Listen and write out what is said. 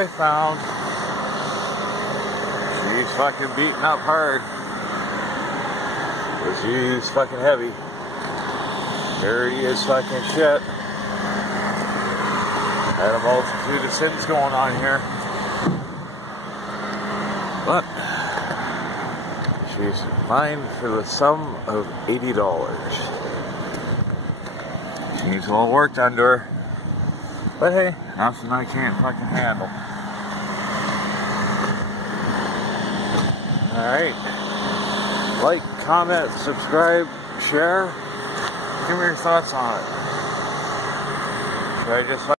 I found. She's fucking beaten up hard. But she's fucking heavy. Dirty as fucking shit. Had a multitude of sins going on here. But she's mine for the sum of $80. She needs a little work done to her. But hey, nothing I can't fucking handle. Alright. Like, comment, subscribe, share. Give me your thoughts on it. Should I just